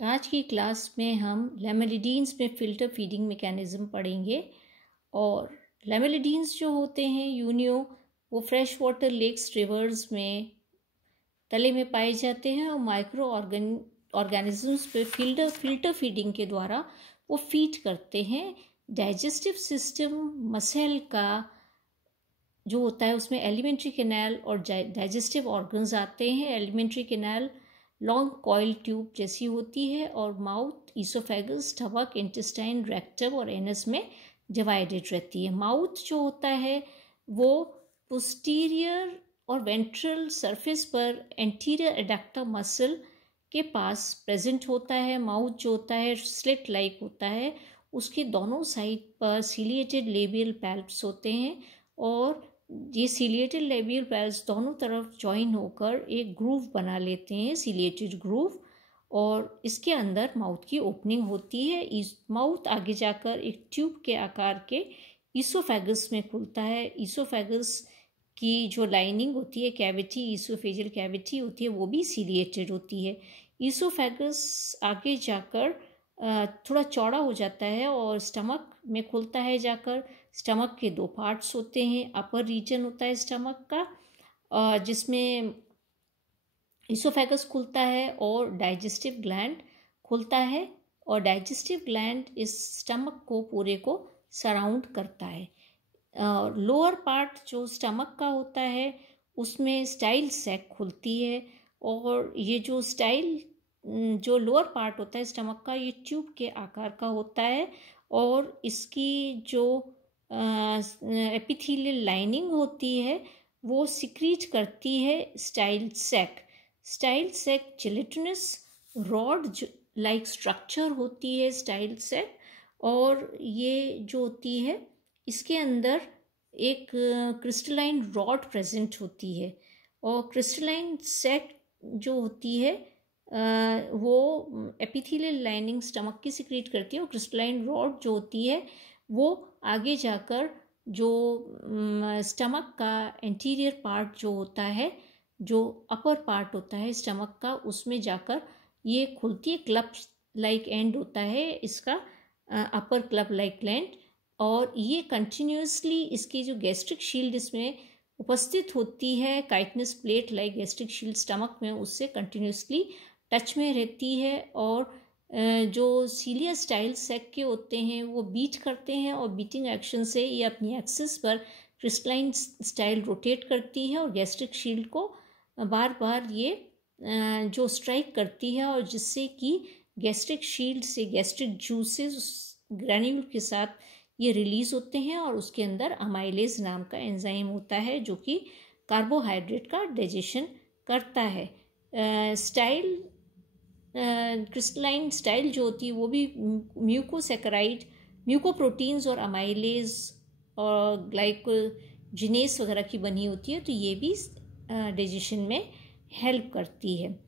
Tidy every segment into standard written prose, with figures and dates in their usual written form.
आज की क्लास में हम लैमेलिडीन्स में फ़िल्टर फीडिंग मैकेनिज़्म पढ़ेंगे। और लैमेलिडीन्स जो होते हैं वो फ्रेश वाटर लेक्स रिवर्स में तले में पाए जाते हैं और माइक्रो ऑर्गेनिजम्स पे फिल्टर फीडिंग के द्वारा वो फीड करते हैं। डाइजेस्टिव सिस्टम मसल का जो होता है उसमें एलिमेंट्री कैनाल और डाइजेस्टिव ऑर्गन्स आते हैं। Alimentary canal long coil tube जैसी होती है और mouth, oesophagus, stomach, intestine, rectum और एनस में डिवाइडेड रहती है। माउथ जो होता है वो पोस्टीरियर और वेंट्रल सरफेस पर एंटीरियर एडक्टर मसल के पास प्रेजेंट होता है। माउथ जो होता है स्लिट लाइक होता है, उसके दोनों साइड पर सीलिएटेड लेबियल पैल्प्स होते हैं और ये सीलिएटेड लेबियल पैल्प्स दोनों तरफ जॉइन होकर एक ग्रूव बना लेते हैं, सीलिएटेड ग्रूव, और इसके अंदर माउथ की ओपनिंग होती है। माउथ आगे जाकर एक ट्यूब के आकार के ईसोफेगस में खुलता है। ईसोफेगस की जो लाइनिंग होती है, कैविटी, ईसोफेजियल कैविटी होती है, वो भी सीलिएटेड होती है। ईसोफेगस आगे जाकर थोड़ा चौड़ा हो जाता है और स्टमक में खुलता है जाकर। स्टमक के दो पार्ट्स होते हैं। अपर रीजन होता है स्टमक का जिसमें ईसोफेगस खुलता है और डाइजेस्टिव ग्लैंड खुलता है, और डाइजेस्टिव ग्लैंड इस स्टमक को पूरे को सराउंड करता है। लोअर पार्ट जो स्टमक का होता है उसमें स्टाइल सैक खुलती है, और ये जो लोअर पार्ट होता है स्टमक का, ये ट्यूब के आकार का होता है और इसकी जो एपिथेलियल लाइनिंग होती है वो सिक्रीट करती है style sac. Style sac gelatinous rod like structure होती है स्टाइल सैक, और ये जो होती है इसके अंदर एक क्रिस्टलाइन रॉड प्रेजेंट होती है। और क्रिस्टलाइन सैक जो होती है वो एपिथेलियल लाइनिंग स्टमक की सिक्रीट करती है, और क्रिस्टलाइन रॉड जो होती है वो आगे जाकर जो स्टमक का एंटीरियर पार्ट जो होता है, जो अपर पार्ट होता है स्टमक का, उसमें जाकर ये खुलती है। क्लब लाइक एंड होता है इसका, अपर क्लब लाइक एंड, और ये कंटिन्यूसली इसकी जो गैस्ट्रिक शील्ड इसमें उपस्थित होती है, chitinous plate like gastric shield stomach में उससे कंटिन्यूसली टच में रहती है। और जो सीलिया स्टाइल सैक के होते हैं वो बीट करते हैं, और बीटिंग एक्शन से ये अपनी एक्सिस पर क्रिस्टलाइन स्टाइल रोटेट करती है और गैस्ट्रिक शील्ड को बार बार ये जो स्ट्राइक करती है, और जिससे कि गैस्ट्रिक शील्ड से गैस्ट्रिक जूसेस ग्रैन्यूल के साथ ये रिलीज़ होते हैं, और उसके अंदर अमाइलेज नाम का एंजाइम होता है जो कि कार्बोहाइड्रेट का डाइजेशन करता है। स्टाइल क्रिस्टलाइन स्टाइल जो होती है वो भी म्यूकोसैकेराइड, म्यूकोप्रोटीन्स और अमाइलेज और ग्लाइकोजिनेस वगैरह की बनी होती है, तो ये भी डाइजेशन में हेल्प करती है।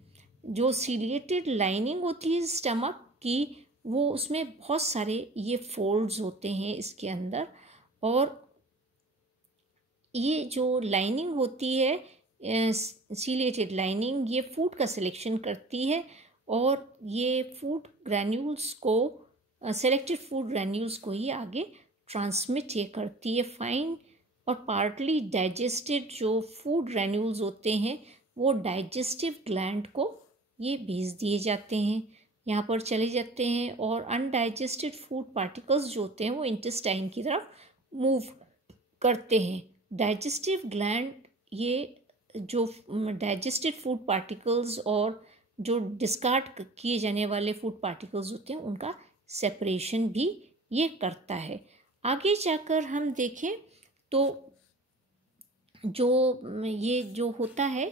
जो सीलिएटेड लाइनिंग होती है स्टमक की, वो उसमें बहुत सारे ये फोल्ड्स होते हैं इसके अंदर, और ये जो लाइनिंग होती है सीलिएटेड लाइनिंग, ये फूड का सिलेक्शन करती है, और ये फूड ग्रैन्यूल्स को, सेलेक्टेड फूड ग्रैन्यूल्स को ही आगे ट्रांसमिट ये करती है। फाइन और पार्टली डाइजेस्टेड जो फूड ग्रैन्यूल्स होते हैं वो डाइजेस्टिव ग्लैंड को ये भेज दिए जाते हैं, यहाँ पर चले जाते हैं, और अनडाइजेस्टेड फूड पार्टिकल्स जो होते हैं वो इंटेस्टाइन की तरफ मूव करते हैं। डाइजेस्टिव ग्लैंड ये जो डाइजेस्टेड फूड पार्टिकल्स और जो डिस्कार्ड किए जाने वाले फूड पार्टिकल्स होते हैं उनका सेपरेशन भी ये करता है। आगे जाकर हम देखें तो ये जो होता है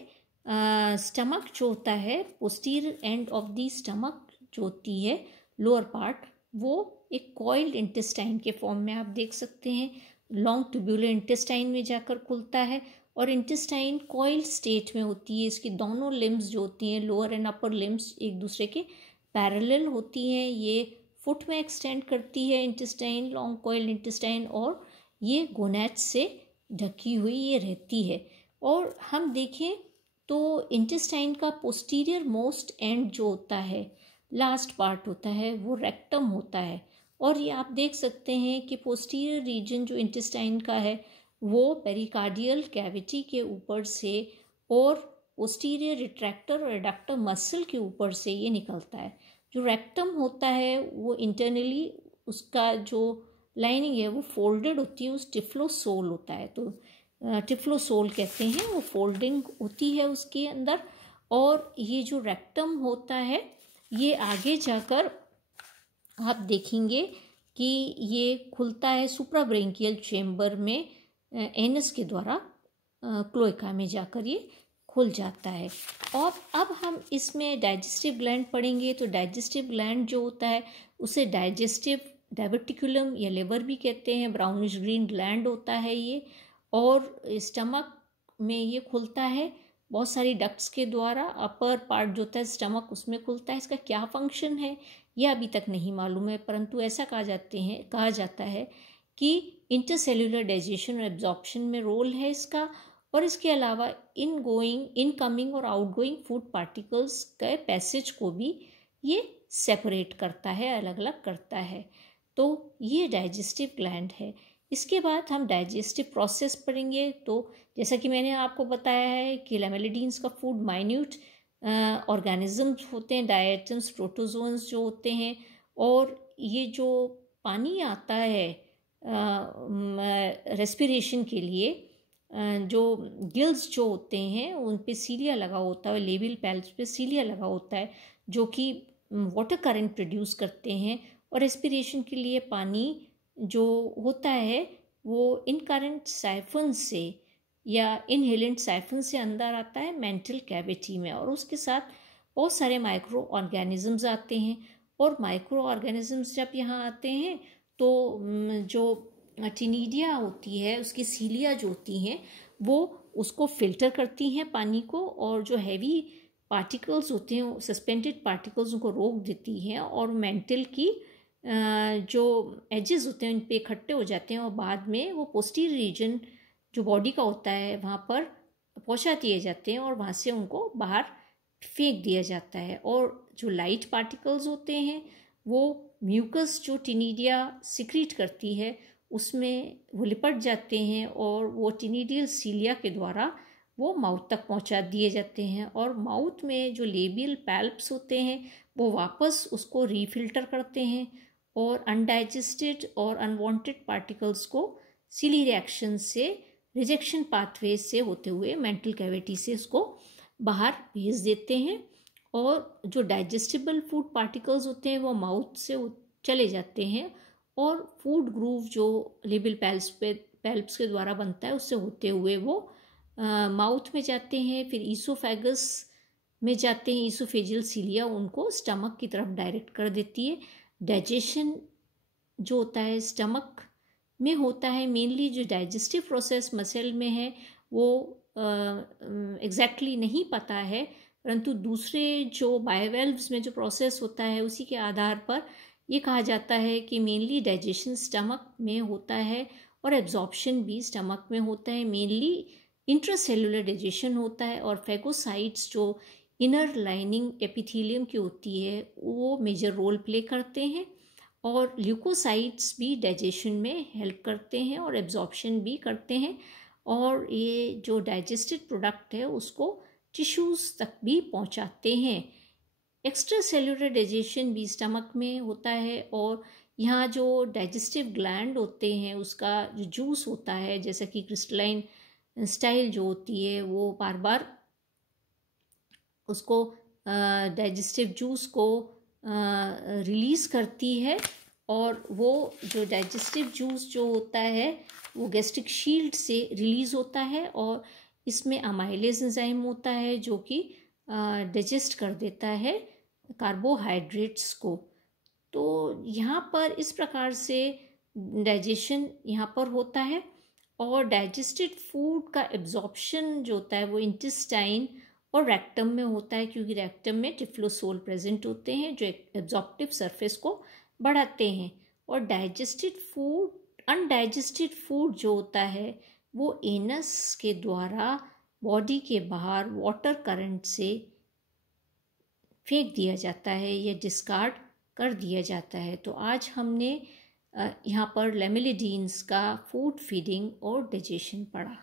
स्टमक जो होता है, posterior end of the stomach जो होती है लोअर पार्ट, वो एक कॉइल्ड इंटेस्टाइन के फॉर्म में आप देख सकते हैं। लॉन्ग ट्यूब्यूलर इंटेस्टाइन में जाकर खुलता है, और इंटेस्टाइन कॉइल स्टेट में होती है। इसकी दोनों लिम्स जो होती हैं, लोअर एंड अपर लिम्स, एक दूसरे के पैरेलल होती हैं। ये फुट में एक्सटेंड करती है इंटेस्टाइन, लॉन्ग कॉइल इंटेस्टाइन, और ये गोनैड्स से ढकी हुई ये रहती है। और हम देखें तो इंटेस्टाइन का पोस्टीरियर मोस्ट एंड जो होता है लास्ट पार्ट होता है वो रेक्टम होता है। और ये आप देख सकते हैं कि पोस्टीरियर रीजन जो इंटेस्टाइन का है वो पेरिकार्डियल कैविटी के ऊपर से और पोस्टीरियर रिट्रैक्टर और एडक्टर मसल के ऊपर से ये निकलता है। जो रेक्टम होता है वो इंटरनली उसका जो लाइनिंग है वो फोल्डेड होती है, उस टिफ्लोसोल होता है, तो टिफ्लोसोल कहते हैं, वो फोल्डिंग होती है उसके अंदर। और ये जो रेक्टम होता है ये आगे जाकर आप देखेंगे कि ये खुलता है सुप्राब्रेंकियल चेम्बर में एनस के द्वारा, क्लोएका में जाकर ये खुल जाता है। और अब हम इसमें डाइजेस्टिव ग्लैंड पढ़ेंगे। तो डाइजेस्टिव ग्लैंड जो होता है उसे डाइजेस्टिव डाइवर्टिकुलम या लिवर भी कहते हैं, ब्राउनिश ग्रीन ग्लैंड होता है ये। और स्टमक में ये खुलता है बहुत सारी डक्ट्स के द्वारा। अपर पार्ट जो होता है स्टमक उसमें खुलता है। इसका क्या फंक्शन है यह अभी तक नहीं मालूम है, परंतु ऐसा कहा जाता है कि इंटरसेल्यूलर डाइजेशन और एब्जॉर्प्शन में रोल है इसका। और इसके अलावा इनकमिंग और आउटगोइंग फूड पार्टिकल्स के पैसेज को भी ये सेपरेट करता है, अलग अलग करता है। तो ये डाइजेस्टिव ग्लैंड है। इसके बाद हम डाइजेस्टिव प्रोसेस पढ़ेंगे। तो जैसा कि मैंने आपको बताया है कि लैमेलिडीन्स का फूड माइन्यूट ऑर्गेनिजम्स होते हैं, डायटम्स, प्रोटोजोन्स जो होते हैं। और ये जो पानी आता है रेस्पिरेशन के लिए, जो गिल्स जो होते हैं उन पे सीलिया लगा होता है, लेबियल पैल्स पे सीलिया लगा होता है, जो कि वाटर करंट प्रोड्यूस करते हैं। और रेस्पिरेशन के लिए पानी जो होता है वो इनकरेंट साइफन से या इनहेलेंट साइफन से अंदर आता है मेंटल कैविटी में। और उसके साथ बहुत सारे माइक्रो ऑर्गेनिजम्स आते हैं। और माइक्रो ऑर्गेनिजम्स जब यहाँ आते हैं तो जो टिनिडिया होती है उसकी सीलिया जो होती हैं वो उसको फिल्टर करती हैं पानी को, और जो हैवी पार्टिकल्स होते हैं सस्पेंडेड पार्टिकल्स उनको रोक देती हैं, और मेंटल की जो एजेस होते हैं उन पे इकट्ठे हो जाते हैं, और बाद में वो पोस्टीरियर रीजन जो बॉडी का होता है वहाँ पर पहुँचा दिए जाते हैं, और वहाँ से उनको बाहर फेंक दिया जाता है। और जो लाइट पार्टिकल्स होते हैं वो म्यूकस जो टिनिडिया सिक्रीट करती है उसमें वो लिपट जाते हैं, और वो टिनिडियल सीलिया के द्वारा वो माउथ तक पहुंचा दिए जाते हैं। और माउथ में जो लेबियल पैल्प्स होते हैं वो वापस उसको रीफिल्टर करते हैं, और अनडाइजेस्टेड और अनवांटेड पार्टिकल्स को सीली रिएक्शन से रिजेक्शन पाथवे से होते हुए मेंटल कैविटी से उसको बाहर भेज देते हैं। और जो डाइजेस्टिबल फूड पार्टिकल्स होते हैं वो माउथ से चले जाते हैं, और फूड ग्रूव जो लेबियल पैल्प्स के द्वारा बनता है उससे होते हुए वो माउथ में जाते हैं, फिर ईसोफेगस में जाते हैं। ईसोफेजियल सीलिया उनको स्टमक की तरफ डायरेक्ट कर देती है। डाइजेशन जो होता है स्टमक में होता है मेनली। जो डाइजेस्टिव प्रोसेस मसल में है वो एग्जैक्टली नहीं पता है, परंतु दूसरे जो बायोवेल्व्स में जो प्रोसेस होता है उसी के आधार पर ये कहा जाता है कि मेनली डाइजेशन स्टमक में होता है, और एब्जॉर्प्शन भी स्टमक में होता है। मेनली इंट्रासेलुलर डाइजेशन होता है, और फेगोसाइट्स जो इनर लाइनिंग एपिथेलियम की होती है वो मेजर रोल प्ले करते हैं, और ल्यूकोसाइट्स भी डाइजेशन में हेल्प करते हैं और एब्जॉर्प्शन भी करते हैं। और ये जो डाइजेस्टेड प्रोडक्ट है उसको टिश्यूज़ तक भी पहुंचाते हैं। एक्स्ट्रा सेलुलर डाइजेशन भी स्टमक में होता है, और यहाँ जो डाइजेस्टिव ग्लैंड होते हैं उसका जो जूस होता है जैसा कि क्रिस्टलाइन स्टाइल जो होती है वो बार बार उसको डाइजेस्टिव जूस को रिलीज़ करती है, और वो जो डाइजेस्टिव जूस जो होता है वो गैस्ट्रिक शील्ड से रिलीज़ होता है, और इसमें अमाइलेज एंजाइम होता है जो कि डाइजेस्ट कर देता है कार्बोहाइड्रेट्स को। तो यहाँ पर इस प्रकार से डाइजेशन यहाँ पर होता है। और डाइजेस्टेड फूड का एब्जॉर्प्शन जो होता है वो इंटेस्टाइन और रेक्टम में होता है, क्योंकि रेक्टम में टिफ्लोसोल प्रेजेंट होते हैं जो एब्जॉर्प्टिव सरफेस को बढ़ाते हैं। और अनडाइजेस्टेड फूड जो होता है वो एनस के द्वारा बॉडी के बाहर वाटर करंट से फेंक दिया जाता है या डिस्कार्ड कर दिया जाता है। तो आज हमने यहाँ पर लेमिलिडीन्स का फूड फीडिंग और डाइजेशन पढ़ा।